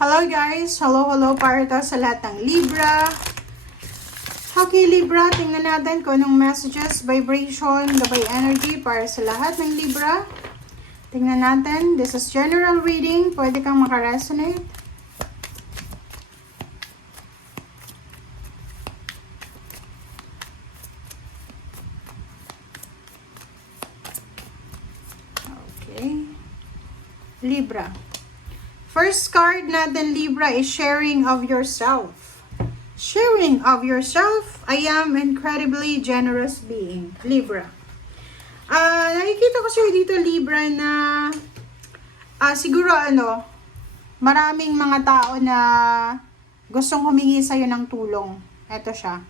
Hello guys! Hello para to sa lahat ng Libra. Okay Libra, tingnan natin kung anong messages, vibration, gabay energy para sa lahat ng Libra. Tingnan natin. This is general reading. Pwede kang makaresonate. Okay. Libra. First card natin, Libra, is sharing of yourself. Sharing of yourself. I am incredibly generous being. Libra. Nakikita ko sa'yo dito, Libra, na siguro maraming mga tao na gustong humingi sa'yo ng tulong. Ito siya.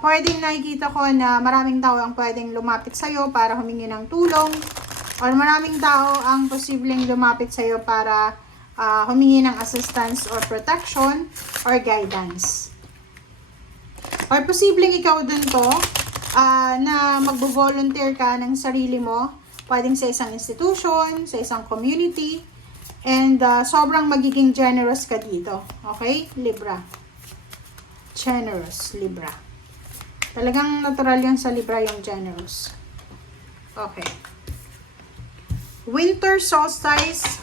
Pwedeng nakikita ko na maraming tao ang pwedeng lumapit sa'yo para humingi ng tulong. Or maraming tao ang posibleng lumapit sa'yo para humingi ng assistance or protection or guidance. Or posibleng ikaw dun to na magbo-volunteer ka ng sarili mo, pwedeng sa isang institution, sa isang community, and sobrang magiging generous ka dito. Okay? Libra. Generous, Libra. Talagang natural yan sa Libra yung generous. Okay. Winter solstice,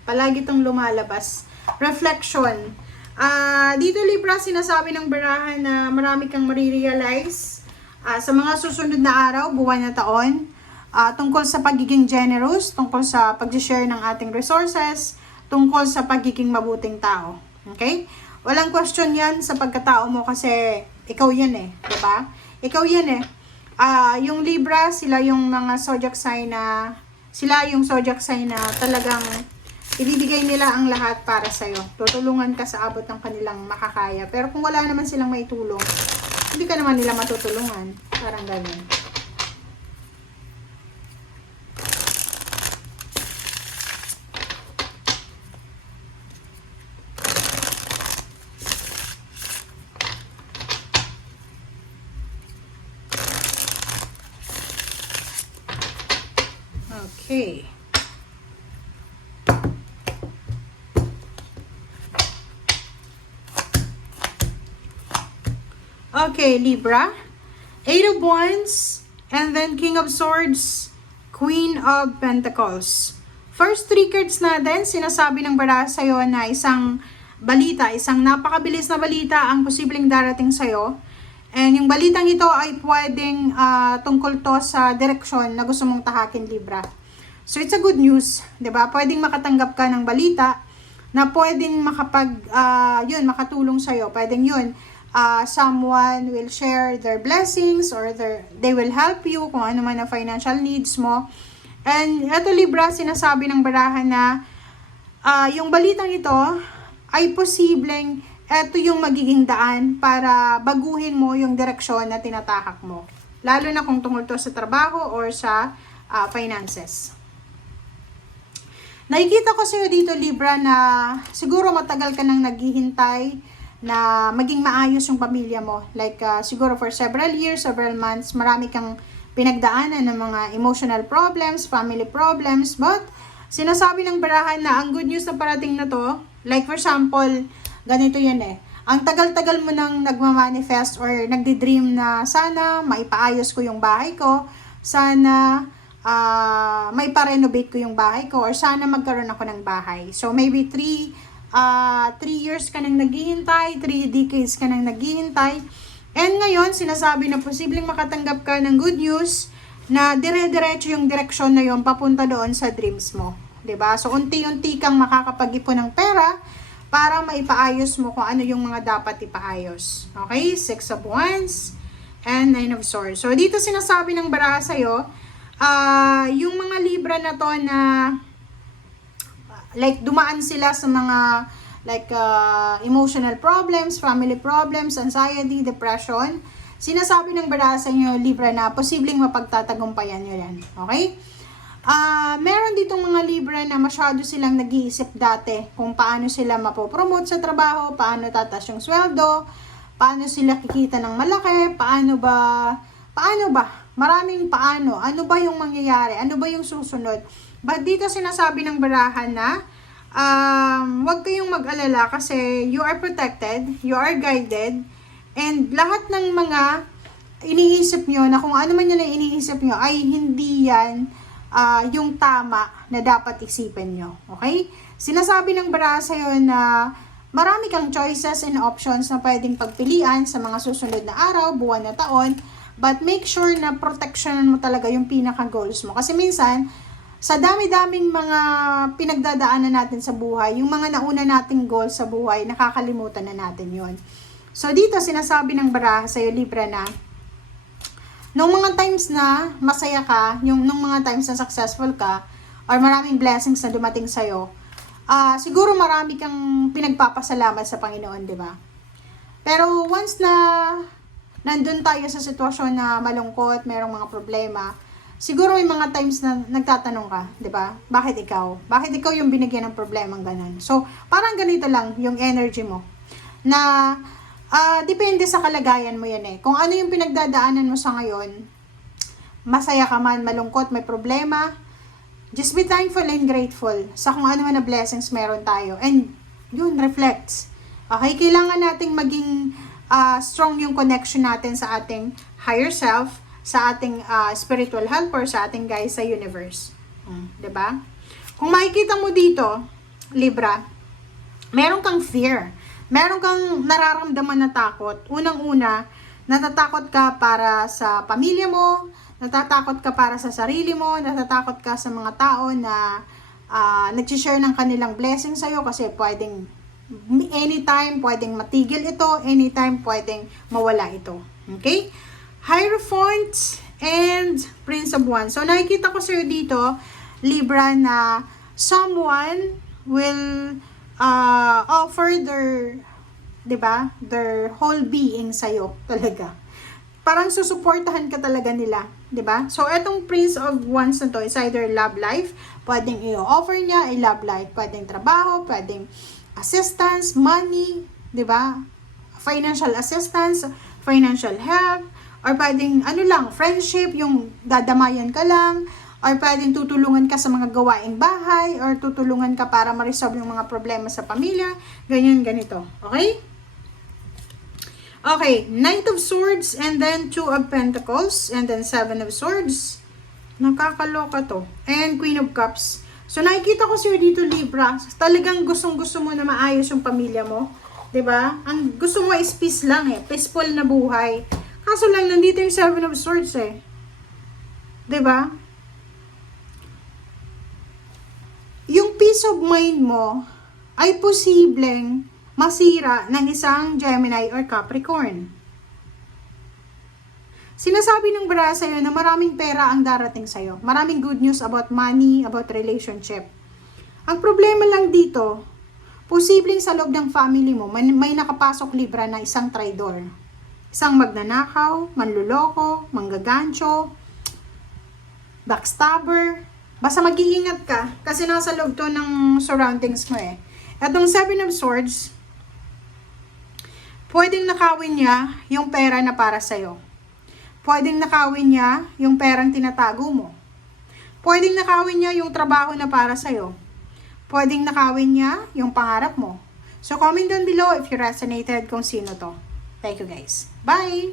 palagi itong lumalabas. Reflection. Dito Libra, sinasabi ng barahan na marami kang marirealize sa mga susunod na araw, buwan na taon, tungkol sa pagiging generous, tungkol sa pag-share ng ating resources, tungkol sa pagiging mabuting tao. Okay? Walang question yan sa pagkatao mo kasi ikaw yan diba? Ikaw yan yung Libra, sila yung mga zodiac sign na talagang ibibigay nila ang lahat para sa'yo. Tutulungan ka sa abot ng kanilang makakaya. Pero kung wala naman silang maitulong, hindi ka naman nila matutulungan. Parang ganun. Okay. Okay, Libra. Eight of Wands, and then King of Swords, Queen of Pentacles. First three cards natin, sinasabi ng baraha sa'yo na isang balita, isang napakabilis na balita ang posibleng darating sa'yo. And yung balitang ito ay pwedeng tungkol to sa direksyon na gusto mong tahakin, Libra. So, it's a good news, 'di ba? Pwedeng makatanggap ka ng balita na pwedeng makatulong sa'yo. Pwedeng yun. Someone will share their blessings or they will help you kung ano man ang financial needs mo. And eto Libra, sinasabi ng barahan na yung balitang ito ay posibleng eto yung magiging daan para baguhin mo yung direksyon na tinatahak mo. Lalo na kung tungkol to sa trabaho or sa finances. Nakikita ko sa'yo dito Libra na siguro matagal ka nang naghihintay na maging maayos yung pamilya mo. Like, siguro for several years, several months, marami kang pinagdaanan ng mga emotional problems, family problems. But, sinasabi ng barahan na ang good news na parating na to, like for example, ganito yan Ang tagal-tagal mo nang nagmamanifest or nagdi-dream na sana maipaayos ko yung bahay ko, sana may pa-renovate ko yung bahay ko, or sana magkaroon ako ng bahay. So, maybe 3 years ka nang naghihintay, 3 decades ka nang naghihintay. And ngayon, sinasabi na posibleng makatanggap ka ng good news na dire-diretso yung direksyon na yon papunta doon sa dreams mo. 'Di ba? So, unti-unti kang makakapag-ipon ng pera para maipaayos mo kung ano yung mga dapat ipaayos. Okay? 6 of Wands and 9 of Swords. So, dito sinasabi ng baraha sa'yo, yung mga Libra na to na like dumaan sila sa mga emotional problems, family problems, anxiety, depression. Sinasabi ng baraha sa inyo Libra na posibleng mapagtatagumpayan nyo yan. Okay? Meron ditong mga Libra na masyado silang nag-iisip dati kung paano sila mapopromote sa trabaho, paano tataas yung sweldo, paano sila kikita ng malaki, paano ba, maraming paano, ano ba yung mangyayari, ano ba yung susunod. But dito sinasabi ng barahan na wag kayong mag-alala kasi you are protected, you are guided, and lahat ng mga iniisip nyo na kung ano man yun ang iniisip nyo ay hindi yan yung tama na dapat isipin nyo. Okay? Sinasabi ng baraha sa'yo na marami kang choices and options na pwedeng pagpilian sa mga susunod na araw, buwan na taon, but make sure na protectionan mo talaga yung pinaka-goals mo. Kasi minsan, sa dami-daming mga pinagdadaanan natin sa buhay, yung mga nauna nating goals sa buhay, nakakalimutan na natin yon. So, dito sinasabi ng baraha sa'yo, Libra, na nung mga times na masaya ka, nung mga times na successful ka, or maraming blessings na dumating sa'yo, siguro marami kang pinagpapasalamat sa Panginoon, di ba? Pero once na nandun tayo sa sitwasyon na malungkot, merong mga problema, siguro may mga times na nagtatanong ka, di ba? Bakit ikaw? Bakit ikaw yung binigyan ng problemang ganun? So, parang ganito lang yung energy mo. Na, depende sa kalagayan mo yan eh. Kung ano yung pinagdadaanan mo sa ngayon, masaya ka man, malungkot, may problema, just be thankful and grateful sa kung ano man na blessings meron tayo. And, yun, reflects. Okay, kailangan nating maging strong yung connection natin sa ating higher self, sa ating spiritual helper, sa ating guys sa universe. 'Di ba? Kung makikita mo dito, Libra, meron kang fear. Meron kang nararamdaman na takot. Unang-una, natatakot ka para sa pamilya mo, natatakot ka para sa sarili mo, natatakot ka sa mga tao na nag-share ng kanilang blessing sa'yo kasi pwedeng anytime pwedeng matigil ito, anytime pwedeng mawala ito. Okay? Hierophant and Prince of Wands. So, nakikita ko sa'yo dito, Libra, na someone will offer their, diba, their whole being sa'yo talaga. Parang susuportahan ka talaga nila, diba? So, etong Prince of Wands na to is either love life, pwedeng i-offer niya ay love life, pwedeng trabaho, pwedeng assistance, money, diba? Financial assistance, financial help, or pwedeng, ano lang, friendship, yung dadamayan ka lang, or pwedeng tutulungan ka sa mga gawaing bahay, or tutulungan ka para ma-resolve yung mga problema sa pamilya, ganyan, ganito. Okay? Okay, Knight of Swords, and then Two of Pentacles, and then Seven of Swords. Nakakaloka to. And Queen of Cups. So, nakikita ko sa'yo dito, Libra, talagang gustong-gusto mo na maayos yung pamilya mo. 'Di ba? Ang gusto mo is peace lang eh. Peaceful na buhay. Kaso lang, nandito yung Seven of Swords eh. 'Di ba? Yung peace of mind mo ay posibleng masira ng isang Gemini or Capricorn. Sinasabi ng baraha sa'yo na maraming pera ang darating sa'yo. Maraming good news about money, about relationship. Ang problema lang dito, posibleng sa loob ng family mo, may nakapasok, Libra, na isang traidor. Isang magnanakaw, manluloko, manggagancho, backstabber. Basta mag-iingat ka kasi nasa loob to ng surroundings mo eh. Etong Seven of Swords, pwedeng nakawin niya yung pera na para sa'yo. Pwedeng nakawin niya yung perang tinatago mo. Pwedeng nakawin niya yung trabaho na para sa'yo. Pwedeng nakawin niya yung pangarap mo. So, comment down below if you resonated kung sino to. Thank you guys. Bye!